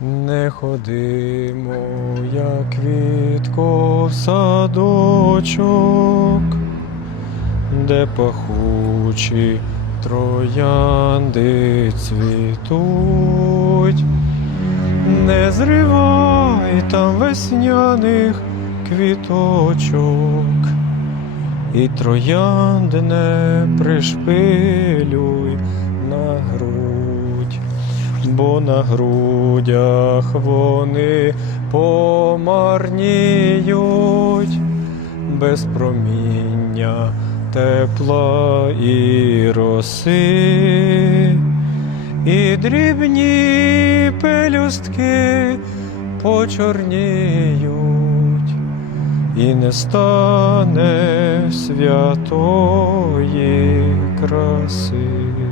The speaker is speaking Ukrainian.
Не ходимо, як квітко в садочок, де пахучі троянди цвітуть, не зривай там весняних квіточок, і троянд не пришпилюй бо на грудях вони помарніють. Без проміння тепла і роси, і дрібні пелюстки почорніють, і не стане святої краси.